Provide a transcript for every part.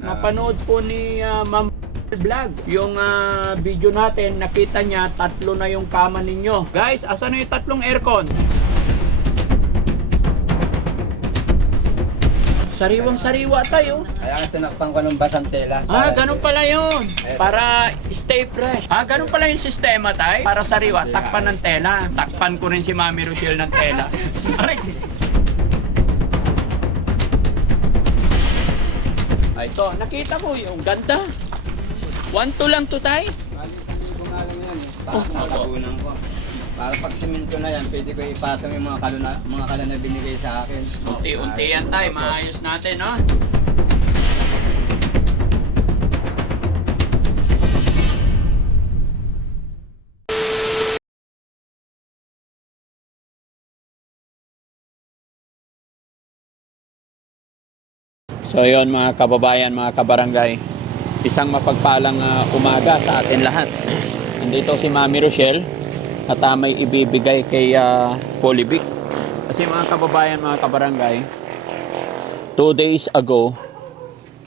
Mapanood po ni Ma'am Vlog yung video natin, nakita niya tatlo na yung kama ninyo. Guys, asan na yung tatlong aircon? Sariwang-sariwa tayo. Kaya nga tinakpan ko ng basang tela. Ganun pala yun. Para stay fresh. Ganun pala yung sistema, tay. Para sariwa, takpan ng tela. Takpan ko rin si Mami Rochelle ng tela. Ito, nakita mo yung ganda. 1-2 lang to, tay. Bali, nga lang yan. Tabunan ko. Para pag simento na yan, pwede ko ipatong yung mga kalo na binigay sa akin. Unti-unti yan, tay. Maayos natin, no? So yon mga kababayan, mga kabarangay, isang mapagpalang umaga sa atin lahat. Nandito si Mami Rochelle at may ibibigay kay Polybic. Kasi mga kababayan, mga kabarangay, 2 days ago,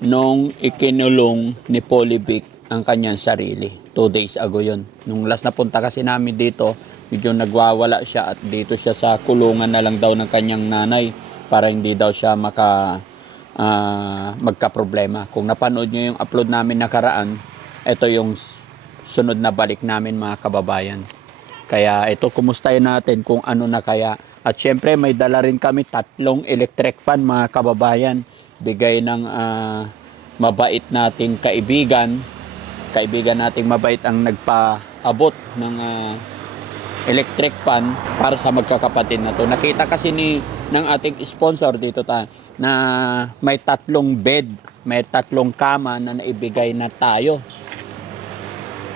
nung ikinulong ni Polybic ang kanyang sarili. 2 days ago yon. Nung last na punta kasi namin dito, medyo nagwawala siya at dito siya sa kulungan na lang daw ng kanyang nanay para hindi daw siya magka-problema. Kung napanood nyo yung upload namin nakaraan, ito yung sunod na balik namin, mga kababayan. Kaya ito, kumustahin natin kung ano na kaya. At syempre may dala rin kami 3 electric fan, mga kababayan. Bigay ng mabait nating kaibigan nating mabait ang nagpaabot ng electric fan para sa magkakapatid na to. Nakita kasi ng ating sponsor dito na may 3 bed, may 3 kama na naibigay na tayo.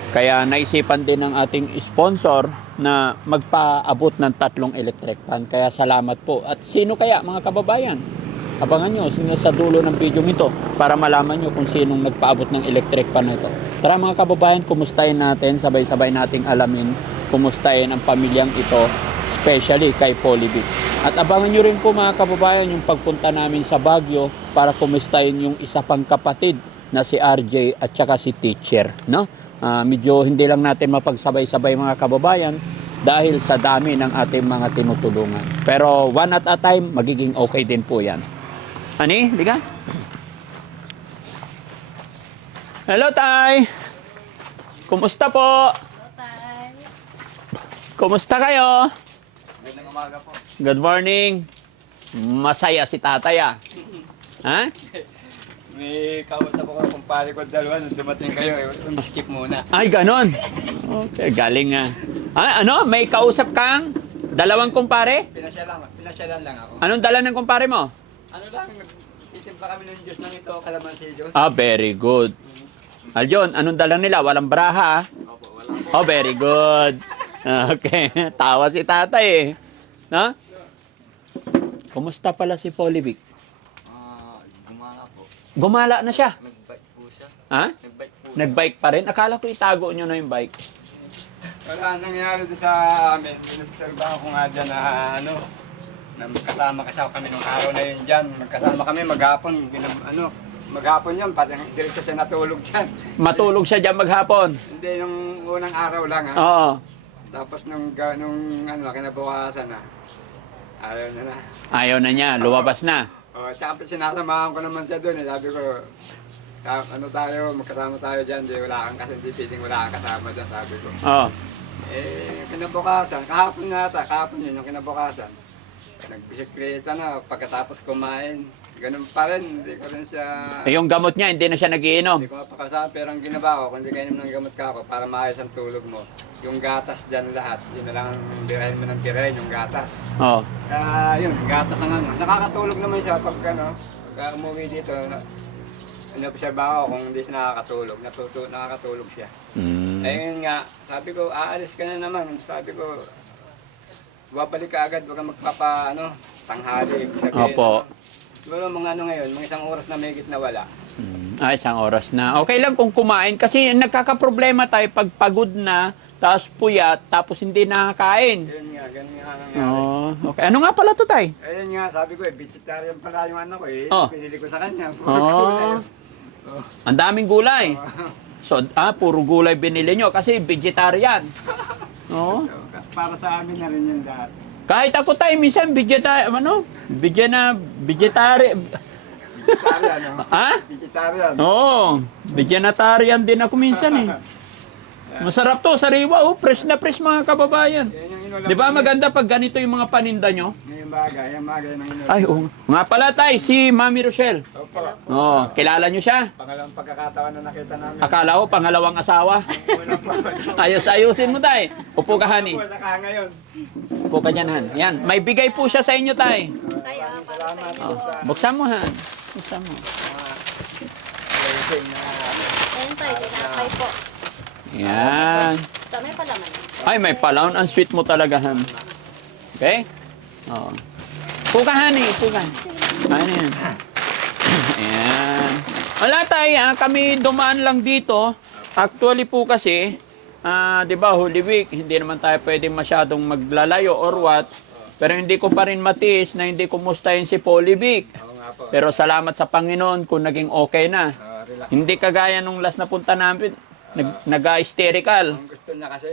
Kaya naisipan din ng ating sponsor na magpaabot ng 3 electric fan. Kaya salamat po. At sino kaya, mga kababayan? Abangan nyo sa dulo ng video ito para malaman nyo kung sinong nagpaabot ng electric fan na ito. Tara mga kababayan, kumustahin natin, sabay-sabay nating alamin, kumustahin ang pamilyang ito, especially kay Polybic. At abangan nyo rin po, mga kababayan, yung pagpunta namin sa Baguio para kumustahin yung isa pang kapatid na si RJ at saka si Teacher, no? Medyo hindi lang natin mapagsabay-sabay, mga kababayan, dahil sa dami ng ating mga tinutulungan. Pero one at a time, magiging okay din po yan. Ani, liga? Hello, Tay! Kumusta po? Hello, Tay. Kumusta kayo? Magandang umaga po. Good morning. Masaya si Tatay, Ha? May kausap ako ng kumpare ko dalawa nung dumating kayo. Skip muna. Ay, ganon. Okay, galing nga. Ano? May kausap kang 2 kumpare? Pinasyalan lang ako. Anong dala ng kumpare mo? Ano lang, titimpla kami ng Diyos ng ito, kalamansi Diyos. Very good. Aljon, anong dala nila? Walang braha, Opo, wala po. very good. Okay, tawa si Tatay, No? Kumusta pala si Polybic? Gumana po. Gumala na siya. Nagbike po siya. Ha? Nagbike po. Nagbike pa rin? Akala ko itago nyo na yung bike. Wala nangyari doon sa amin. Inobserbahan ko nga dyan na na magkasama kami nung araw na yun dyan. Magkasama kami maghapon. Maghapon yun, pati diretso siya natulog dyan. Matulog siya dyan maghapon. Hindi, nung unang araw lang ha. Oo. Tapos nung kinabukasan na. Ayaw na na. Ayaw na niya, lumabas na. Tsaka sinasamahan ko naman siya doon. Sabi ko, magkasama tayo dyan. Di wala kang kasi, hindi pwedeng wala kang kasama dyan, sabi ko. Oo. Kinabukasan, kahapon yun, yung kinabukasan. Nagbisikleta na, pagkatapos kumain. Ganun pa rin, hindi ko rin siya... Yung gamot niya, hindi na siya nagiinom. Hindi ko mapakasama, pero ang ginawa ko, kung hindi kayo ng gamot ka ako, para maayos ang tulog mo, yung gatas dyan lahat, yun na lang birahin mo ng birahin, yung gatas. Oo. Yun, gatas ang nakakatulog naman siya pag umuwi dito. Inobserba ako kung hindi siya nakakatulog, nakakatulog siya. Ayun nga, sabi ko, aalis ka na naman. Sabi ko, babalik ka agad, huwag kang tanghali. Sabihin, Opo. siguro mga ngayon, mga 1 oras na mahigit na wala. 1 oras na. Okay lang kung kumain kasi nagkakaproblema tayo pag pagod na, tapos puyat, tapos hindi nakakain. Yun nga, ganun nga nangyari. Oh, okay. Ano nga pala to, Tay? Ayun nga, sabi ko vegetarian pala yung ko Oh. Pinili ko sa kanya. Oh. Ang daming gulay. So, puro gulay binili nyo kasi vegetarian. No? Para sa amin na rin yung lahat. Kahit ako tayo, minsan vegetarian, vegetarian. Vegetarian, no? Ha? Vegetarian. Oo, vegetarian din ako minsan eh. Masarap to, sariwa, fresh na fresh mga kababayan. Yan yung inulam. Di ba maganda pag ganito yung mga paninda nyo? Yung bagay ng inulam. Ay, oo. Nga pala tayo, si Mami Rochelle. Opo. Oo, kilala nyo siya? Pangalawang pagkakataon na nakita namin. Akala ko, pangalawang asawa. Unang pa. Ayos-ayusin mo tayo. Upo ka, honey. Opo, saka ngayon. Upo ka dyan, Han. Yan, may bigay po siya sa inyo, tay. Maraming salamat po sa Buksan mo, Han. Buksan mo. blessing na Ayun tayo, tinapay po. Yan. May palaman. Ay, may palaon. Ang sweet mo talaga, Han. Okay? Oo. Upo ka, honey. Upo ka. Ano yan? Ayan. Wala tayo, kami dumaan lang dito. Actually po kasi, di ba, Holy Week, hindi naman tayo pwedeng masyadong maglalayo or what. Pero hindi ko pa rin matiis na hindi kumustahin si Holy Week. Oo nga po. Pero salamat sa Panginoon kung naging okay na. Relax. Hindi kagaya nung last na punta namin, nag-hysterical. Ang gusto niya kasi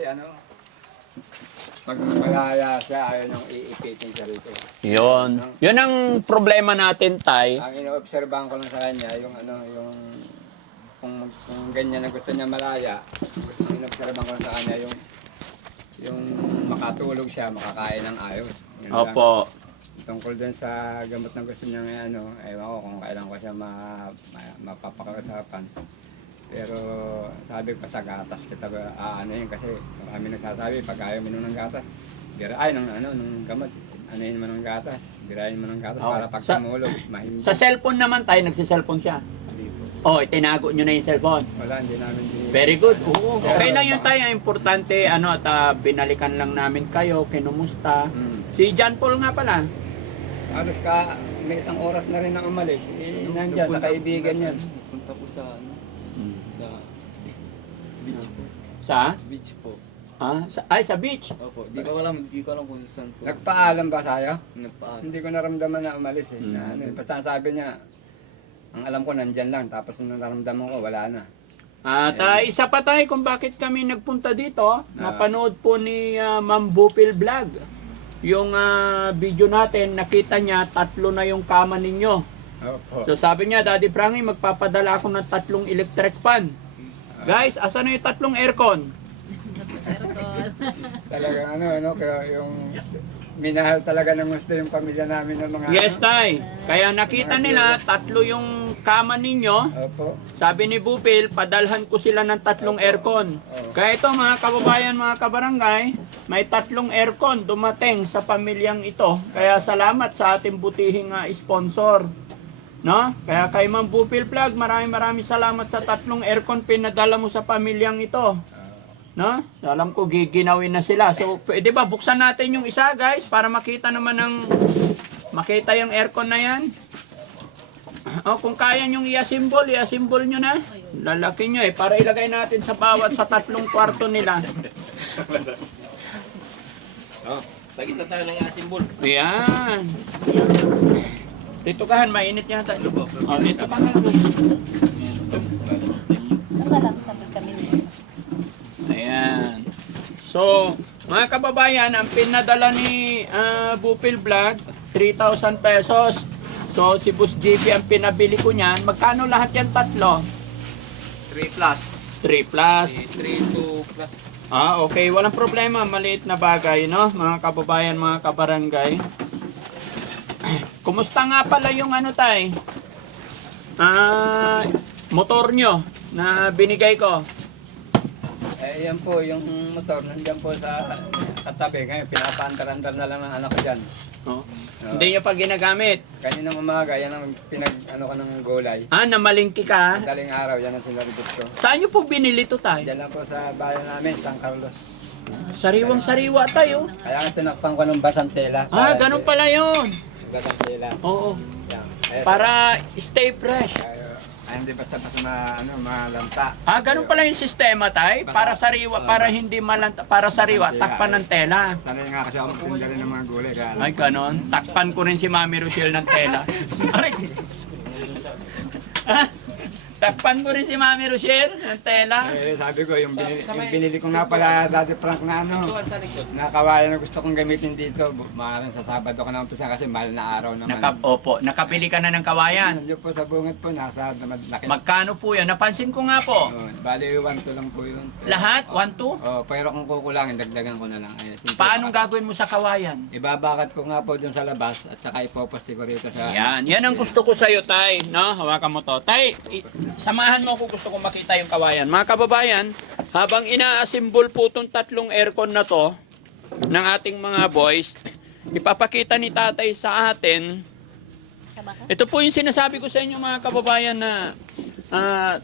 pag malaya siya, ayaw niyang iipitin siya rito. Yun. Yun ang problema natin, Tay. Ang inoobserbahan ko lang sa kanya, kung ganyan na gusto niya malaya, ang inoobserbahan ko lang sa kanya, yung makatulog siya, makakain ng ayos. Yun lang. Opo. Tungkol dun sa gamot na gusto niya ewan ko kung kailan ko siya mapapakasapan. Pero sabi ko sa gatas kita yun kasi marami nagsasabi pag ayaw mo ng gatas, nung gamot, anuhin mo ng gatas, birahin mo ng gatas Okay. para pag Sa- tumulog, mahindi. Sa cellphone naman, Tay, nagsiselfone siya. Hindi po. Oh, tinago nyo na yung cellphone. Wala, hindi namin Very good. Oo. Okay lang yun, Tay. Ang importante, binalikan lang namin kayo, kinumusta. Si John Paul nga pala. Alos may isang oras na rin na umalis. Nandiyan, sa kaibigan yan. Punta po sa sa beach po. Sa? Beach po. Sa beach. Opo, di ko alam kung saan po. Nagpaalam ba sa'yo? Nagpaan. Hindi ko naramdaman na umalis eh. Basta sabi niya, ang alam ko nandyan lang, tapos nung naramdaman ko, wala na. At isa pa tayo kung bakit kami nagpunta dito. Napanood po ni Ma'am Bupil Vlog. Yung video natin, nakita niya 3 na yung kama ninyo. Opo. So sabi niya, Daddy Frankie, magpapadala ako ng 3 electric fan. Guys, asan na yung 3 aircon? Talagang kaya yung minahal talaga ng gusto yung pamilya namin ng mga Yes, Tay. Kaya nakita nila, 3 yung kama ninyo. Opo. Sabi ni Bupil, padalhan ko sila ng 3 aircon. Kaya ito mga kababayan, mga kabarangay, may 3 aircon dumating sa pamilyang ito. Kaya salamat sa ating butihing sponsor. No? Kaya kay Ma'am Bupil Vlog, maraming salamat sa 3 aircon pinadala mo sa pamilyang ito. No? Alam ko giginawin na sila. So, pwede ba buksan natin yung isa, guys, para makita naman makita yung aircon na yan. Kung kaya nyong i-assemble nyo na. Lalaki nyo para ilagay natin sa bawat sa 3 kwarto nila. Tag-isa tayo ng asimbol. Ayan. Dito kahan, mainit yata. Dito ka lang. Ano lang, tapos kami nito. Ayan. So, mga kababayan, ang pinadala ni Bupil Vlog, 3,000 pesos. So, si Boss JP ang pinabili ko niyan. Magkano lahat yan 3? 3 plus. 3 plus. 3 plus. Okay. Walang problema. Maliit na bagay, no? Mga kababayan, mga kabarangay. Kumusta nga pala yung Tay? Motor nyo na binigay ko. Yan po, yung motor, nandiyan po sa katabi. Ngayon, pinapaandar-andar na lang ng anak ko dyan. Hindi nyo pa ginagamit. Kaninang umaga, yan ang ko ng gulay. Namalingki ka. Daling araw, yan ang sinaribot ko. Saan nyo po binili to, Tay? Diyan lang po sa bayan namin, San Carlos. Sariwang-sariwa tayo. Kaya nga tinakpan ko ng basang tela. Ganun pala yun. Basang tela. Oo. Yan. Para stay fresh. Ay, hindi basta-basta malanta. Ganun pala yung sistema, Tay. Para sariwa, para hindi malanta, para sariwa, takpan ng tela. Sanay nga kasi ako magtinda rin ng mga gulay. Kaya Ay, ganun. Takpan ko rin si Mami Rochelle ng tela. Aray. Takpan mo rin si Mami Rochelle ng tela. Sabi ko, yung binili ko nga pala dati Frank na na kawayan na gusto kong gamitin dito. Maaaring sa Sabado ko na umpisa kasi mahal na araw naman. Opo, nakabili ka na ng kawayan. Yun po sa bungad po, nasa laki. Magkano po yan? Napansin ko nga po. Bali, 1-2 lang po yun. Lahat? 1-2? Pero kung kukulangin, dagdagan ko na lang. Paano gagawin mo sa kawayan? Ibabakat ko nga po dun sa labas at saka ipoposte ko rito sa... Yan ang gusto ko sa'yo, Tay. No? Hawakan mo to. Tay, samahan mo ako, gusto ko makita yung kawayan. Mga kababayan, habang ina-assemble po itong 3 aircon na to, ng ating mga boys, ipapakita ni Tatay sa atin. Ito po yung sinasabi ko sa inyo mga kababayan na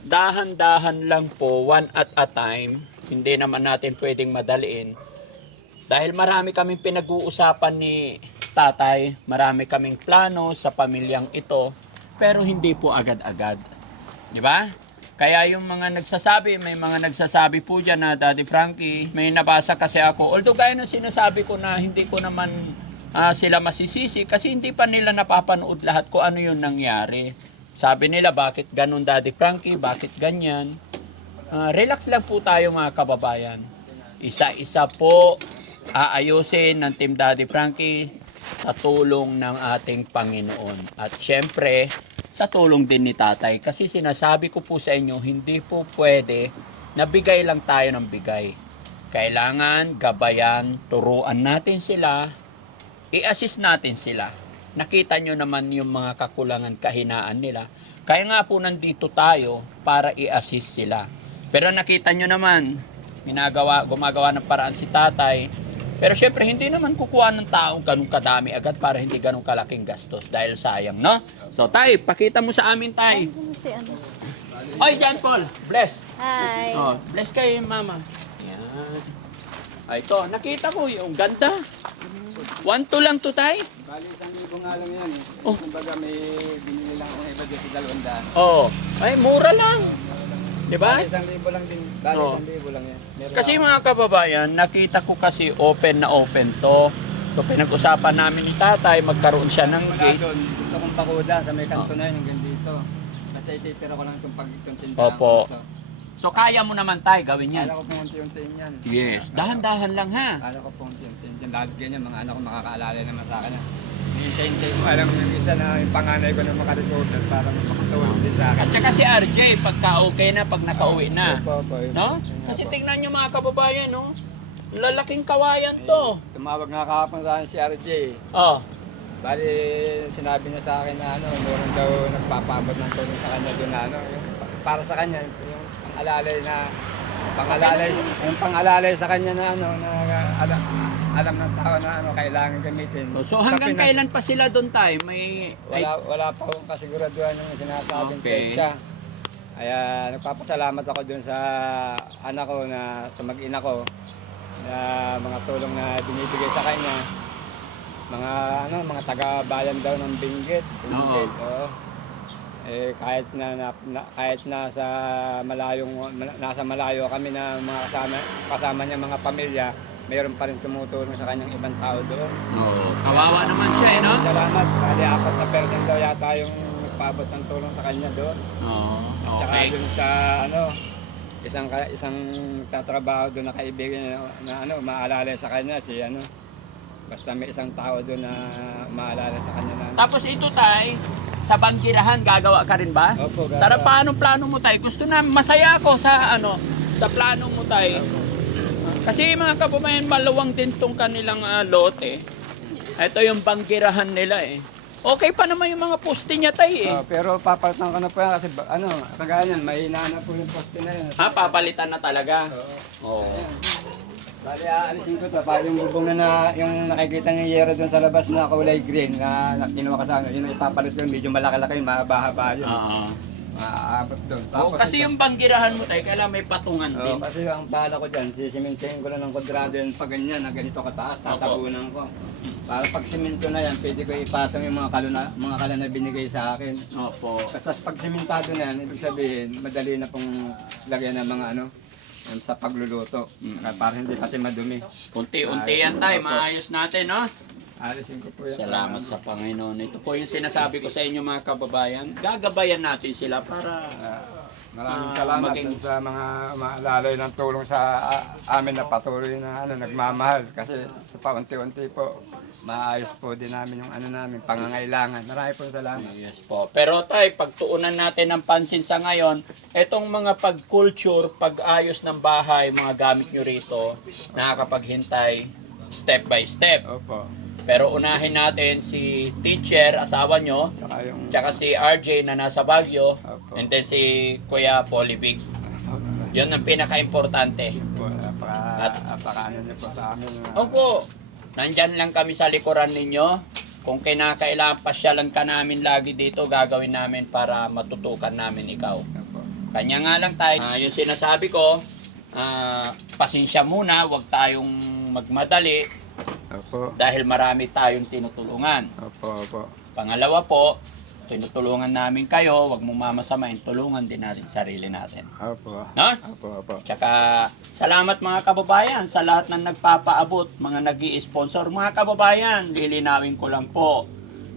dahan-dahan lang po, one at a time. Hindi naman natin pwedeng madaliin. Dahil marami kaming pinag-uusapan ni Tatay, marami kaming plano sa pamilyang ito, pero hindi po agad-agad. Di ba? Kaya yung mga nagsasabi, may mga nagsasabi po dyan na Daddy Frankie, may nabasa kasi ako. Although gaya ng sinasabi ko na hindi ko naman sila masisisi kasi hindi pa nila napapanood lahat kung ano yung nangyari. Sabi nila, bakit ganun Daddy Frankie, bakit ganyan? Relax lang po tayo mga kababayan. Isa-isa po aayusin ng Team Daddy Frankie sa tulong ng ating Panginoon. At syempre, sa tulong din ni Tatay. Kasi sinasabi ko po sa inyo, hindi po pwede na bigay lang tayo ng bigay. Kailangan gabayan, turuan natin sila, i-assist natin sila. Nakita nyo naman yung mga kakulangan, kahinaan nila. Kaya nga po nandito tayo para i-assist sila. Pero nakita nyo naman, gumagawa ng paraan si Tatay. Pero syempre, hindi naman kukuha ng taong ganun kadami agad para hindi ganun kalaking gastos dahil sayang, no? So, Tay, pakita mo sa amin, Tay. Si ano? Oy, John Paul, bless. Hi. Oh, bless kayo, Mama. Yan. Ay, ito, nakita ko yung ganda. 1-2 lang to, Tay. Bali, 1,000 nga lang yan. Oh. Kumbaga may binili lang akong iba dito sa 200. Oh, ay, mura lang. Di ba? Bali, 1,000 lang din. Bali, Oh. 1,000 lang yan. Meron Kasi ako. mga kababayan, nakita ko kasi open na open to. So, pinag-usapan namin ni Tatay, magkaroon siya ng Wala gate. doon. Gusto kong pakuda sa may kanto na yun hanggang dito. Basta ititira ko lang itong tindahan. Opo. ko. So, kaya mo naman, Tay, gawin yan. Kala ko pong unti-untiin yan. Yes, dahan-dahan lang ha. Kala ko pong unti-untiin yan. Lahat ganyan, mga anak ko makakaalala naman sa akin. Hintay-hintay ko. Alam mo yung isa na yung panganay ko na makarecorder para makatulong din sa akin. At saka si RJ, pagka okay na, pag nakauwi na. Opo, yun. No? Yun nga Kasi po. tingnan nyo mga kababayan, no? Lalaking kawayan to. Tumawag nga kahapon sa akin si RJ. Oh, Bali, sinabi niya sa akin na meron daw nagpapabot ng tulong sa kanya doon na yung para sa kanya, yung pangalalay sa kanya na alam ng tao na kailangan gamitin. so hanggang Sa kailan pa sila doon, Tay? May... wala pa akong kasiguraduhan ng sinasabing Okay. petsa. Kaya nagpapasalamat ako dun sa anak ko sa mag-ina ko na mga tulong na binibigay sa kanya. Mga taga-bayan daw ng Benguet. Oo. Kahit nasa malayo kami na mga kasama niya mga pamilya, mayroon pa rin tumutulong sa kanyang ibang tao doon. Oo. Kawawa naman siya, eh, no? Salamat. Bali, 4 na person daw yata yung nagpaabot ng tulong sa kanya doon. Oo. At saka Okay. dun sa isang tatrabaho doon na kaibigan na maalala sa kanya basta may isang tao doon na maalala sa kanya na Tapos ito, Tay, sa Banggirahan, gagawa ka rin ba? Opo, gagawa. Tara, paano plano mo, Tay? Gusto na, masaya ako sa plano mo, Tay. Kasi mga kababayan, maluwang din tong kanilang lote. Ito yung Banggirahan nila eh. Okay pa naman yung mga poste niya, Tay eh. pero papalitan ko na po yan kasi kagaya yan, mahina na po yung poste na yun. Papalitan na talaga. Oo. Bali, aalisin ko ito. Para yung bubong yung nakikita niyo yero doon sa labas na kulay green na kinuha ka sa yun ang ipapalit yun. Medyo malaki-laki yun, mahaba yun. Oo. Maaabot doon. Kasi yung Banggirahan mo, Tay, kailangan may patungan din. Kasi ang pala ko dyan, sisimintuhin ko lang ng kwadrado yan pag ganyan, na ganito kataas, tatabunan ko. Para pag siminto na yan, pwede ko ipasang yung mga kala na binigay sa akin. Opo. Basta pag simentado na yan, ibig sabihin, madali na pong lagyan ng mga sa pagluluto. Para hindi pati madumi. Unti-unti yan, Tay. Maayos natin, no? Alisin ko po yan. Salamat sa Panginoon. Ito po yung sinasabi ko sa inyo mga kababayan. Gagabayan natin sila para Maraming salamat maging- dun sa mga laloy ng tulong sa amin na patuloy na nagmamahal kasi sa paunti-unti po maayos po din namin yung namin pangangailangan. Marami po salamat. Yes po. Pero tay, pagtuunan natin ng pansin sa ngayon, etong mga pag-culture, pag-ayos ng bahay, mga gamit nyo rito, nakakapaghintay step by step. Opo. Pero unahin natin si teacher, asawa nyo, Saka yung tsaka si RJ na nasa Baguio, Opo. and then si Kuya Polibig. Yun ang pinaka-importante. po, napaka niyo po sa amin. Opo, nandyan lang kami sa likuran ninyo. Kung kinakailangan pasyalan ka namin lagi dito, gagawin namin para matutukan namin ikaw. Opo. Kanya nga lang tayo, yung sinasabi ko, pasensya muna, huwag tayong magmadali Opo. dahil marami tayong tinutulungan. Opo, opo. Pangalawa po, tinutulungan namin kayo, huwag mong mamasamain, tulungan din natin sarili natin. Opo. No? Opo, opo. Tsaka, salamat mga kababayan sa lahat ng nagpapaabot, mga nag-i-sponsor. Mga kababayan, lilinawin ko lang po,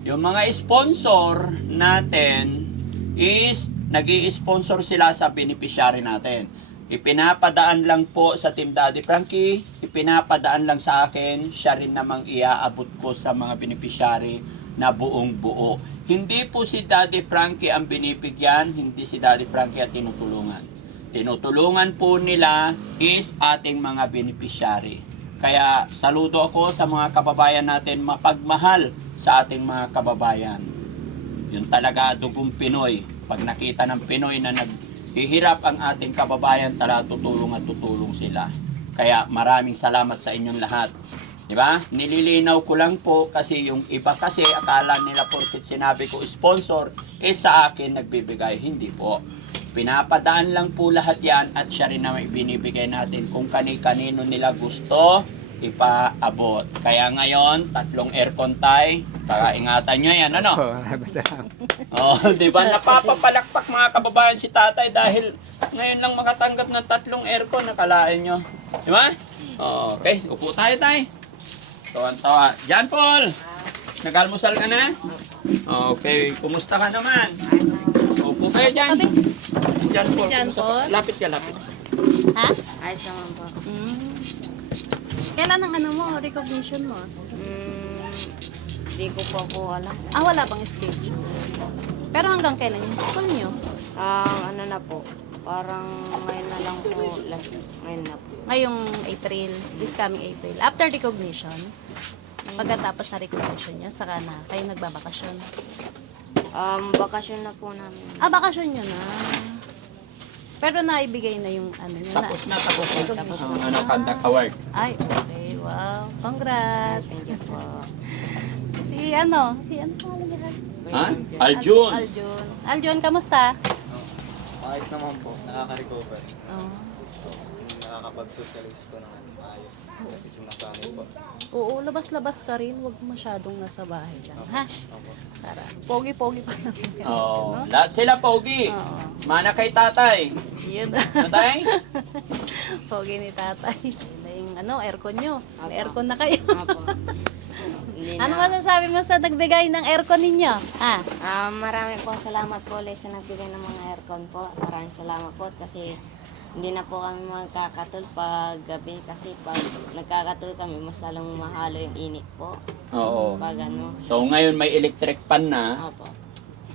yung mga sponsor natin is nag-i-sponsor sila sa beneficiary natin. Ipinapadaan lang po sa Team Daddy Frankie, ipinapadaan lang sa akin, siya rin namang iaabot ko sa mga beneficiary na buong buo. Hindi po si Daddy Frankie ang binibigyan, hindi si Daddy Frankie ang tinutulungan. Tinutulungan po nila is ating mga beneficiary. Kaya saludo ako sa mga kababayan natin mapagmahal sa ating mga kababayan. Yun talaga dugong Pinoy. Pag nakita ng Pinoy na naghihirap ang ating kababayan, tutulong at tutulong sila. Kaya maraming salamat sa inyong lahat. Diba? Nililinaw ko lang po kasi yung iba kasi akala nila porket sinabi ko sponsor, sa akin nagbibigay. Hindi po. Pinapadaan lang po lahat yan at siya rin na may binibigay natin kung kani-kanino nila gusto ipaabot. Kaya ngayon, 3 aircon tayo. Ingatan nyo yan, ano? Opo, maraming salamat. Oh, di ba? Napapapalakpak mga kababayan si tatay dahil ngayon lang makatanggap ng 3 aircon, nakalain nyo. Di ba? Oh, okay, upo tayo tay. Tawan-tawa. Jan Paul, nag-almusal ka na? Okay, kumusta ka naman? Upo kayo dyan. Tabi. Jan Si Paul, Jan kumusta Paul? ka? Lapit ka, lapit. Ha? Ayos naman po. Kailan ang ano mo, recognition mo? Di ko pa po alam. Wala pang schedule. Pero hanggang kailan yung school nyo? Ano na po, parang ngayon na lang po, ngayon na po. Ngayong April, this coming April. After recognition, pagkatapos na recognition nyo, saka na kayo nagbabakasyon. Bakasyon na po namin. Bakasyon nyo na. Pero naibigay na yung ano nyo Tapos na. Tapos na. Ano, conduct award. Ay, okay. Wow. Congrats. Thank you po. Si ano pangalan niya? Ha? Aljun. Aljun. Aljun, kamusta? Ayos naman po, nakaka-recover. Oh. Nakakapag-socialize po naman ayos. Kasi sinasanay po. Oo, labas-labas ka rin. Huwag masyadong nasa bahay lang. Ha? Opo. Para pogi-pogi pa naman. Oo. Lahat sila pogi. Oo. Mana kay tatay. Yun. Tatay? Pogi ni tatay. Yun na yung aircon nyo. May aircon na kayo. Apo. Hindi Ano na. masasabi mo sa nagbigay ng aircon ninyo? Ha? Marami po salamat po ulit sa nagbigay ng mga aircon po. Maraming salamat po kasi hindi na po kami magkakatul pag gabi kasi pag nagkakatul kami mas lalong mahalo yung init po. Oo. Pag ano. So ngayon may electric pan na, Opo.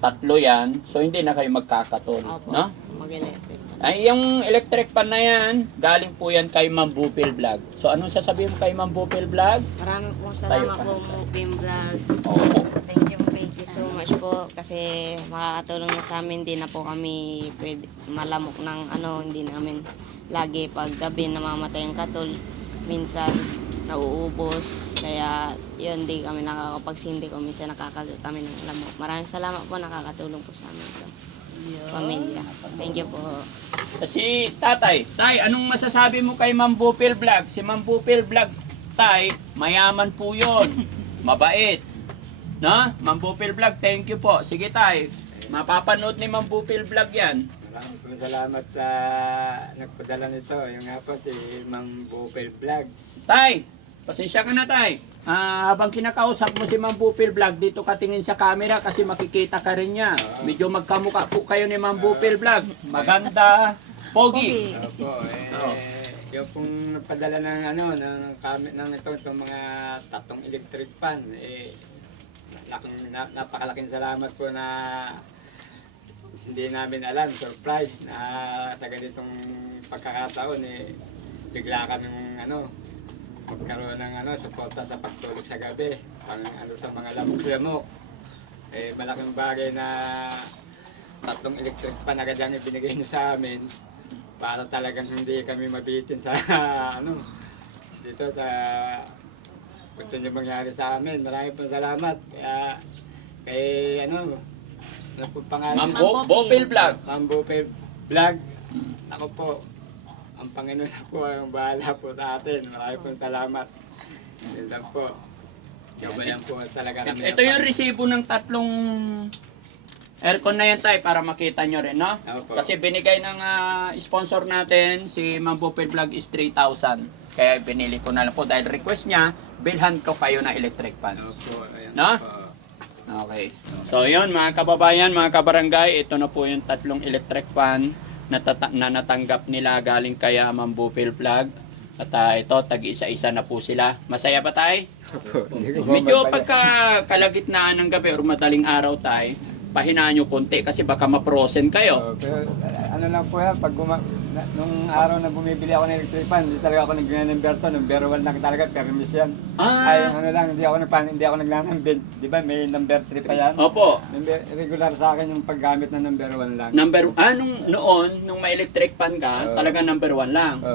3 yan. So hindi na kayo magkakatol, Opo. no? Mag-electric. Ay, yung electric pan na yan, galing po yan kay Ma'am Bupil Vlog. So anong sasabihin mo kay Ma'am Bupil Vlog? Maraming po Tayo salamat pa. po Mupim Vlog. Oo. Thank you so much po kasi makakatulong na sa amin. Hindi na po kami pwede malamok ng hindi namin lagi pag gabi namamatay ang katul. Minsan nauubos. Kaya yun, di kami nakakapagsindi kung minsan nakakagat kami ng lamok. Maraming salamat po, nakakatulong po sa amin ito. Pamilya. Thank you po. Si tatay, tay, anong masasabi mo kay Ma'am Bupil Vlog? Si Ma'am Bupil Vlog, tay, mayaman po yun. Mabait. No? Ma'am Bupil Vlog, thank you po. Sige tay, mapapanood ni Ma'am Bupil Vlog yan. Maraming po salamat sa nagpadala nito. Yung nga po si Mang Bupel Vlog. Tay, pasensya ka na tay. habang kinakausap mo si Ma'am Bupil Vlog, dito ka tingin sa camera kasi makikita ka rin niya. Medyo magkamukha po kayo ni Ma'am Bupil Vlog. Maganda, pogi. Opo, yung pong napadala ng itong mga tatong electric fan, napakalaking salamat po na hindi namin alam, surprise, na sa ganitong pagkakataon, bigla kaming magkaroon ng suporta sa pagtulog sa gabi, sa mga lamok-lamok. Malaking bagay na tatong electric fan agad ang ibinigay niyo sa amin para talagang hindi kami mabitin sa dito sa kung saan yung mangyari sa amin. Maraming pong salamat. Kaya kay ano po pangalan? Ma'am Bupil Vlog. Ma'am Bupil Vlog. Ako po, ang Panginoon na po ang bahala po sa atin. Maraming pong salamat. Yun lang po. Yan po talaga kami. Ito yung resibo ng tatlong aircon na yan tayo para makita nyo rin, no? Opo. Kasi binigay ng sponsor natin, si Ma'am Bupil Vlog is 3,000. Kaya binili ko na lang po dahil request niya, bilhan ko kayo ng electric fan. Opo, ayan No? po. Okay. So yun mga kababayan, mga kabarangay, ito na po yung tatlong electric fan na natanggap nila galing kay Ma'am Bupil Vlog. At ito, tag-isa-isa na po sila. Masaya ba tayo? Opo. Hindi ko po Medyo magpala- pagka kalagitnaan ng gabi or madaling araw tayo, pahinaan nyo konti kasi baka ma-frozen kayo. Pero ano lang po yan, nung araw na bumibili ako ng electric fan, hindi talaga ako nag-number 2, number 1 lang talaga, permis yan. Ay, hindi ako nagna-number, di ba may number 3 pa yan? Opo. Regular sa akin yung paggamit ng number 1 lang. Nung may electric fan ka, talaga number 1 lang.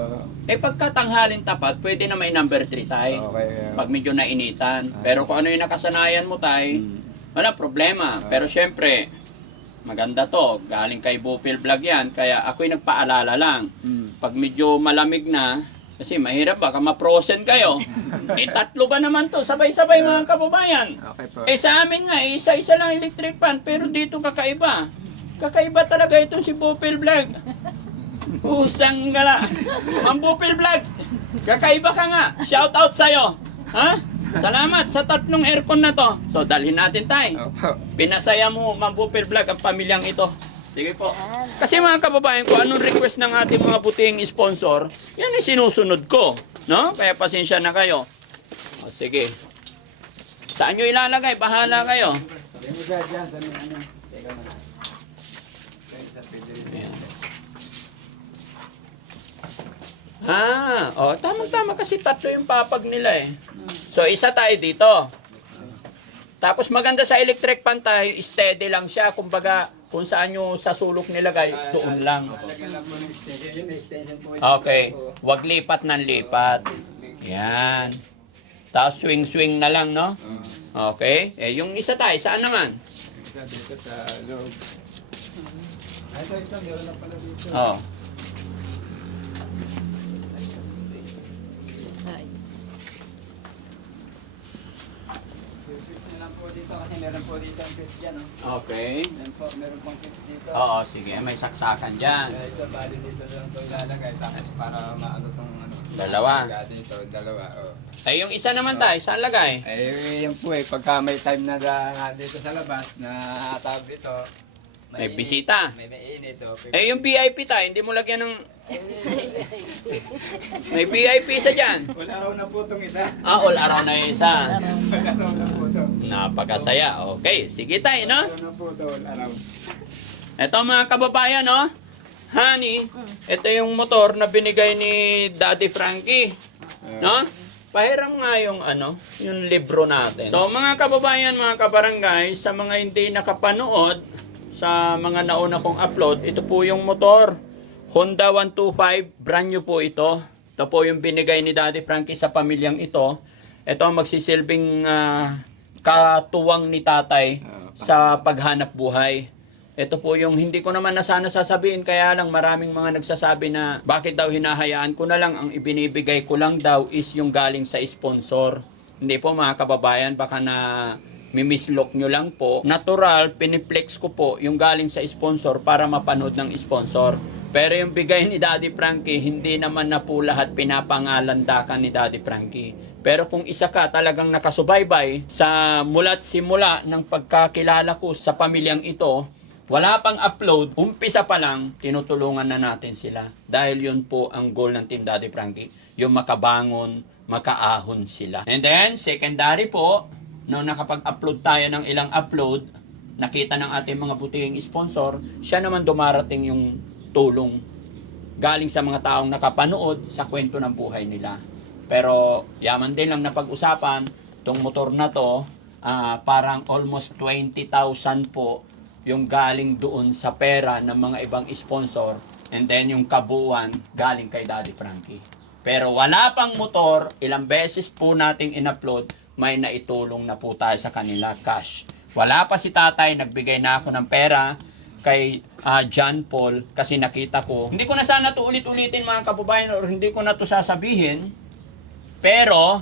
Eh pagka tanghalin tapat, pwede na may number 3 tayo. Okay. Pag medyo nainitan. Pero kung ano yung nakasanayan mo tayo, wala problema. Pero syempre, maganda to. Galing kay Bupil Vlog yan. Kaya ako'y nagpaalala lang. Pag medyo malamig na, kasi mahirap baka ma-frozen kayo. Tatlo ba naman to? Sabay-sabay mga kababayan. Okay po. Sa amin nga, isa-isa lang electric fan. Pero dito kakaiba. Kakaiba talaga itong si Bupil Vlog. Pusang gala. Ang Bupil Vlog. Kakaiba ka nga. Shout out sa'yo. Ha? Salamat sa tatlong aircon na to. So, dalhin natin tayo. Opo. Pinasaya mo, Ma'am Bupil Vlog, ang pamilyang ito. Sige po. Kasi mga kababayan ko, anong request ng ating mga puting sponsor, yan ay sinusunod ko. No? Kaya pasensya na kayo. O, sige. Saan nyo ilalagay? Bahala kayo. Yung iba dyan, sa may ano. Teka mo na. Ayan. Tama-tama kasi tatlo yung papag nila eh. So, isa tayo dito. Tapos maganda sa electric fan tayo, steady lang siya. Kumbaga, kung saan nyo sa sulok nilagay, doon lang. Lagyan lang po ng extension. Yun, may extension po. Okay. Huwag lipat ng lipat. Yan. Tapos swing-swing na lang, no? Okay. Yung isa tayo, saan naman? Dito sa loob. Ito, meron na pala dito. Oh. Kasi meron po dito ang fix dyan, no? Okay. Meron pong fix dito. Oo, sige. May saksakan dyan. Kaya ito, bali dito lang ito ilalagay. Tapos para maano tong ano. Dalawa. Dito, dalawa, oh. Yung isa naman tayo, saan lagay? Yan po pagka may time na dito sa labas na tawag dito. May bisita. May init, oh. Yung VIP tayo, hindi mo lagyan ng... May VIP isa dyan. Wala raw na po itong isa. All araw na yung isa. Wala raw na po ito. Napakasaya. Okay, sige tayo, no? Wala na po ito, wala raw. Ito mga kababayan, no? Honey, ito yung motor na binigay ni Daddy Frankie. No? Pahiram nga yung yung libro natin. So mga kababayan, mga kabarangay, sa mga hindi nakapanood, sa mga nauna kong upload, ito po yung motor. Honda 125, brand new po ito. Ito po yung binigay ni Daddy Frankie sa pamilyang ito. Ito ang magsisilbing katuwang ni tatay sa paghanap buhay. Ito po yung hindi ko naman na sana sasabihin, kaya lang maraming mga nagsasabi na bakit daw hinahayaan ko na lang, ang ibinibigay ko lang daw is yung galing sa sponsor. Hindi po mga kababayan, baka na mimislock nyo lang po. Natural, piniplex ko po yung galing sa sponsor para mapanood ng sponsor. Pero yung bigay ni Daddy Frankie, hindi naman na po lahat pinapangalandakan ni Daddy Frankie. Pero kung isa ka talagang nakasubaybay sa mula't simula ng pagkakilala ko sa pamilyang ito, wala pang upload, umpisa pa lang, tinutulungan na natin sila. Dahil yun po ang goal ng Team Daddy Frankie, yung makabangon, makaahon sila. And then, secondary po, no, nakapag-upload tayo ng ilang upload, nakita ng ating mga butihing sponsor, siya naman dumarating yung tulong galing sa mga taong nakapanood sa kwento ng buhay nila. Pero yaman din lang na pag-usapan, tong motor na to, parang almost 20,000 po yung galing doon sa pera ng mga ibang sponsor, and then yung kabuuan galing kay Daddy Frankie. Pero wala pang motor, ilang beses po nating in-upload, may naitulong na po tayo sa kanila cash. Wala pa si tatay, nagbigay na ako ng pera kay John Paul kasi nakita ko. Hindi ko na sana to ulit-ulitin mga kababayan or hindi ko na to sasabihin. Pero,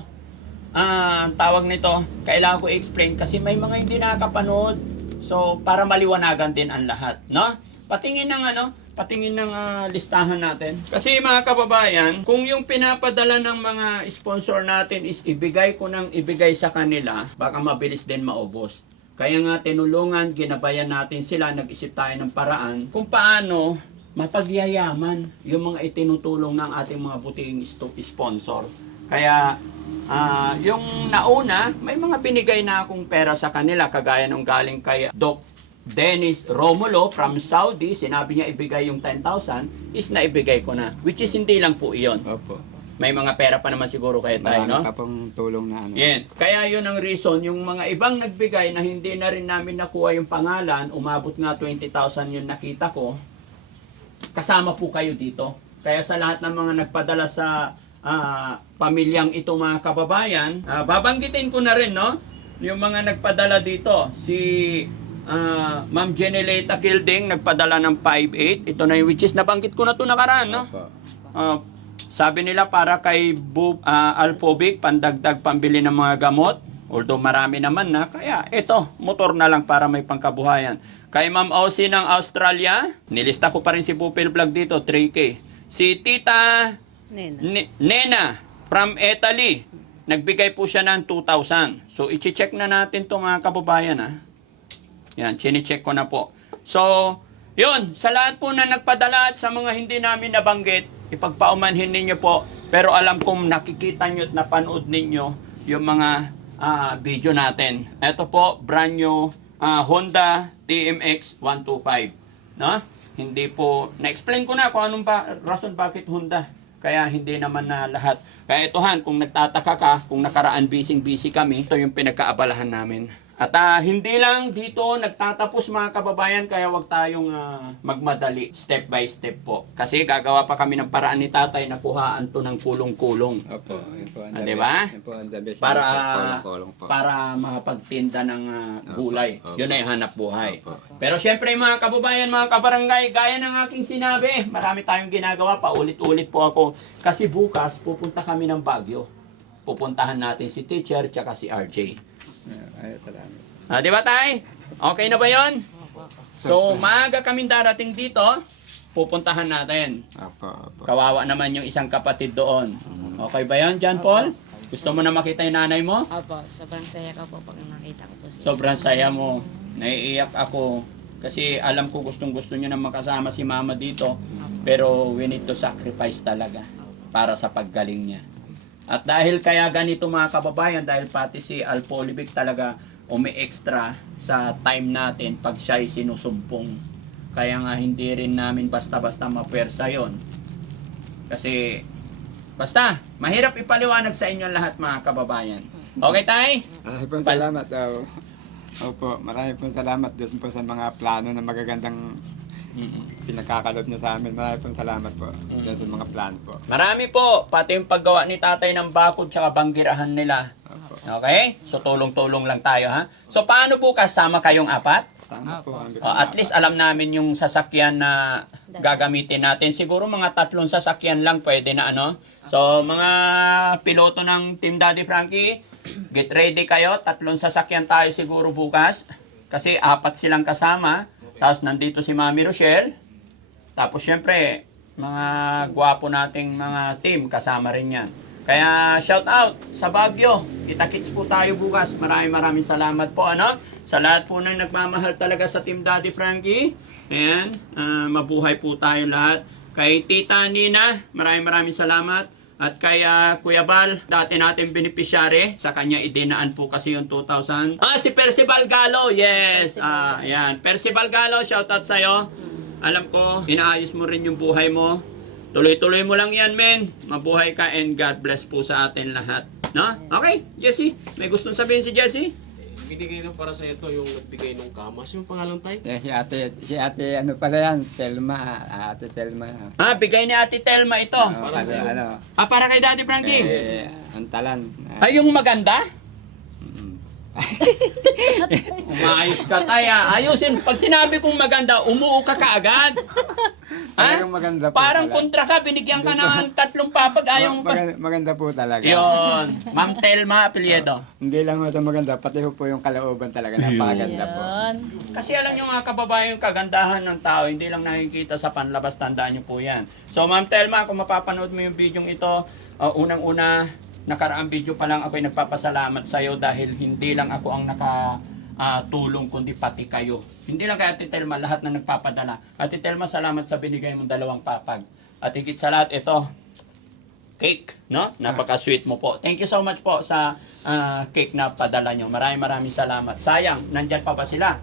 ang tawag nito, kailangan ko i-explain kasi may mga hindi nakakapanood. So, para maliwanagan din ang lahat, no? Patingin ng listahan natin. Kasi mga kababayan, kung yung pinapadala ng mga sponsor natin is ibigay ko ng ibigay sa kanila, baka mabilis din maubos. Kaya nga tinulungan, ginabayan natin sila, nag-isip tayo ng paraan kung paano mapagyayaman yung mga itinutulong ng ating mga butihing sponsor. Kaya yung nauna, may mga binigay na akong pera sa kanila, kagaya nung galing kay Doc Dennis Romulo from Saudi, sinabi niya ibigay yung 10,000, is naibigay ko na. Which is hindi lang po iyon. Opo. May mga pera pa naman siguro kayo tayo, no? Marami pa pong tulong na ano. Yan. Kaya yun ang reason, yung mga ibang nagbigay na hindi na rin namin nakuha yung pangalan, umabot nga 20,000 yung nakita ko, kasama po kayo dito. Kaya sa lahat ng mga nagpadala sa pamilyang ito mga kababayan, babanggitin ko na rin, no? Yung mga nagpadala dito, si Ma'am Jeneleta Kilding nagpadala ng 5,800. Ito na yung which is nabanggit ko na ito nakaraan, no? Opo. Sabi nila para kay Alpovic, pandagdag pambili ng mga gamot. Although marami naman na, kaya ito, motor na lang para may pangkabuhayan. Kay Ma'am Aussie ng Australia, nilista ko pa rin si Pupil Vlog dito, 3K. Si Tita Nena from Italy, nagbigay po siya ng 2,000. So, i-check na natin ito mga kababayan. Yan, chine-check ko na po. So, yun, sa lahat po na nagpadala at sa mga hindi namin nabanggit, ipagpaumanhin ninyo po. Pero alam kong nakikita nyo at napanood ninyo yung mga video natin. Ito po, brand new Honda TMX 125. No? Hindi po, na-explain ko na kung anong rason bakit Honda. Kaya hindi naman na lahat. Kaya itohan, kung nagtataka ka, kung nakaraan busy kami, ito yung pinagkaabalahan namin. At hindi lang dito nagtatapos mga kababayan, kaya wag tayong magmadali, step by step po. Kasi gagawa pa kami ng paraan ni tatay na kuhaan to ng kulong-kulong. Opo. Yun po ang Diba? Yun po ang the best. Para Kulong po. para makapagtinda ng gulay. Opo. Yun ay hanap buhay. Opo. Pero syempre mga kababayan, mga kabarangay, gaya ng aking sinabi, marami tayong ginagawa, paulit-ulit po ako. Kasi bukas, pupunta kami ng Baguio. Pupuntahan natin si teacher tsaka si RJ. Ay, salamat. Di ba tay? Okay na ba yon? So, maaga kaming darating dito, pupuntahan natin. Opo. Kawawa naman yung isang kapatid doon. Okay ba yan, John Paul? Gusto mo na makita yung nanay mo? Opo, sobrang saya ko po pag nakita ko po siya. Sobrang saya mo. Naiiyak ako. Kasi alam ko gustong-gusto nyo na makasama si mama dito. Pero we need to sacrifice talaga para sa paggaling niya. At dahil kaya ganito mga kababayan, dahil pati si Alpolivic talaga umi-extra sa time natin pag siya'y sinusumpong. Kaya nga hindi rin namin basta-basta mapersa yon. Kasi basta, mahirap ipaliwanag sa inyo lahat mga kababayan. Okay tay? Marami pong salamat. Opo, marami pong salamat doon po sa mga plano na magagandang pinagkakaloob niyo sa amin. Marami pong salamat po doon sa mga plan po. Marami po, pati yung paggawa ni tatay ng bakod tsaka banggirahan nila. Opo. Okay? So tulong-tulong lang tayo ha. So paano po kasama kayong apat? Tama po. At least alam namin yung sasakyan na gagamitin natin. Siguro mga 3 sasakyan lang pwede na ano. So mga piloto ng Team Daddy Frankie, get ready kayo. 3 sasakyan tayo siguro bukas. Kasi 4 silang kasama. Tapos nandito si Mami Rochelle. Tapos syempre, mga gwapo nating mga team kasama rin yan. Kaya shout out sa Baguio. Kita-kits po tayo bukas. Maraming salamat po, ano? Sa lahat po ng nagmamahal talaga sa Team Daddy Frankie. Ayan, mabuhay po tayo lahat. Kay Tita Nina, maraming salamat. At kay Kuya Bal, dati natin beneficiary, sa kanya idinaan po kasi yung 2,000. Si Percival Galo, yes. Ayan, Percival Galo, shoutout sa'yo. Alam ko, inaayos mo rin yung buhay mo. Tuloy-tuloy mo lang yan, men. Mabuhay ka and God bless po sa atin lahat. No? Okay, Jessie, may gustong sabihin si Jessie? Binigay na para sa ito yung nagbigay ng kamas. Yung pangalan tayo? Si ate, ano pala yan? Telma, ate Telma. Bigay ni Ate Telma ito. Para sa iyo. Para kay Daddy Frankie. Antalan. Ay, yung maganda? Umayos ka tayo. Ayusin. Pag sinabi kong maganda, umuo ka kaagad. Talagang maganda po Parang talaga. kontra ka, binigyan ka ng 3 papag, ayaw mo pa. Maganda po talaga. Yun. Ma'am Telma, apelyido. Hindi lang mo maganda, pati po yung kalooban talaga. Napakaganda po. Yun. Kasi alam nyo mga kababayan, yung kagandahan ng tao, hindi lang nakikita sa panlabas, tandaan nyo po yan. So Ma'am Telma, kung mapapanood mo yung video ito, unang-una, nakaraang video pa lang ako'y nagpapasalamat sa'yo dahil hindi lang ako ang tulong kundi pati kayo. Hindi lang kay Ate Telma, lahat na nagpapadala. Ate Telma, salamat sa binigay mong 2 papag. At higit sa lahat, ito, cake, no? Napaka-sweet mo po. Thank you so much po sa cake na padala nyo. Maraming salamat. Sayang, nandyan pa ba sila?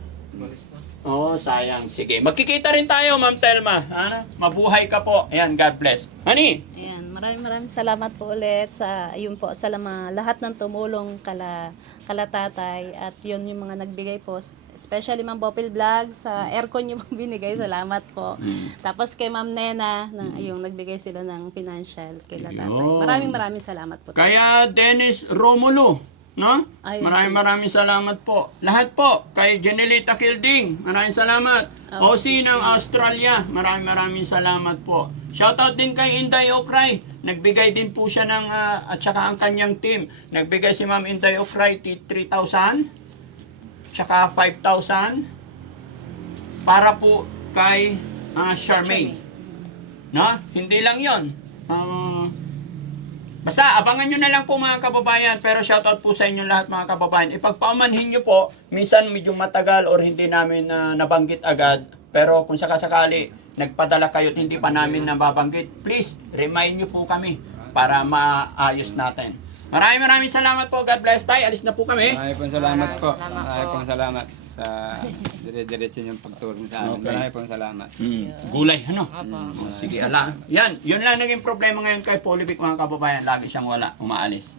Oo, sayang. Sige, magkikita rin tayo, Ma'am Telma. Ano? Mabuhay ka po. Ayan, God bless. Honey, Ayan, maraming salamat po ulit sa ayun po sa lahat ng tumulong kala tatay at yun yung mga nagbigay po, especially Ma'am Bopil Vlog sa aircon yung binigay, salamat po. Tapos kay Ma'am Nena na yung nagbigay sila ng financial kay tatay. Yun. Maraming salamat po. kaya Dennis Romulo, no? Ayun, Maraming salamat po. Lahat po, kay Janelita Kilding, maraming salamat. OC ng Australia, maraming salamat po. Shoutout din kay Inday Okray. Nagbigay din po siya ng, at saka ang kanyang team. Nagbigay si Ma'am Inday Okray 3,000, tsaka 5,000 para po kay Charmaine. No? Hindi lang yon. Basta abangan nyo na lang po mga kababayan, pero shoutout po sa inyo lahat mga kababayan. Ipagpaumanhin nyo po, minsan medyo matagal or hindi namin nabanggit agad, pero kung sakasakali nagpadala kayo at hindi pa namin nababanggit, please remind nyo po kami para maayos natin. Maraming salamat po. God bless tayo. Alis na po kami. Maraming pong salamat po. Salamat po. Maraming pong salamat sa dire-diretso yung pagtulong sa amin. Okay. Maraming pong salamat. Gulay, ano? Apo. Sige, ala. Yan, yun lang naging problema ngayon kay Polivic mga kababayan. Lagi siyang wala, umaalis.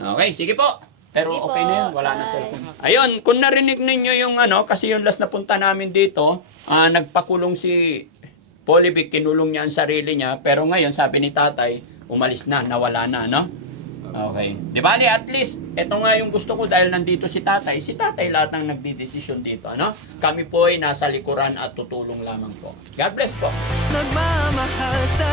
Okay, sige po. Pero Sige okay po. na yun, wala na Bye. cellphone. Ayun, kung narinig ninyo yung kasi yung last na punta namin dito, nagpakulong si Polivic, kinulong niya ang sarili niya. Pero ngayon, sabi ni tatay, umalis na, nawala na, no? Okay. Di ba, at least, ito nga yung gusto ko dahil nandito si tatay. Si tatay lahat ng nagdidesisyon dito, ano? Kami po ay nasa likuran at tutulong lamang po. God bless po. Nagmamahal sa